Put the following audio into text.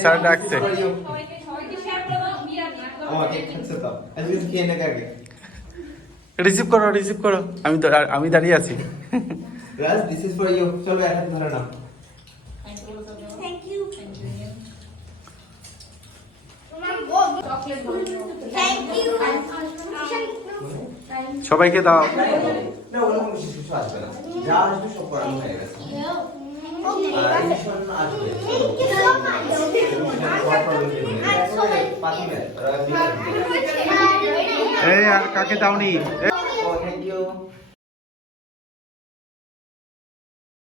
স্যার ডাকছে। রিসিভ করো আমি দাঁড়িয়ে আছি। রাজ, দিস ইজ ফর ইউ। চলো এক হাত ধরে নাও। Thank you. সবাইকে দাও। না, ওরকম কিছু আসবে না। যা আসবে সব করানো হয়ে গেছে। আর মিশন আসবে। এই আর কাকে দাওনি? Thank you.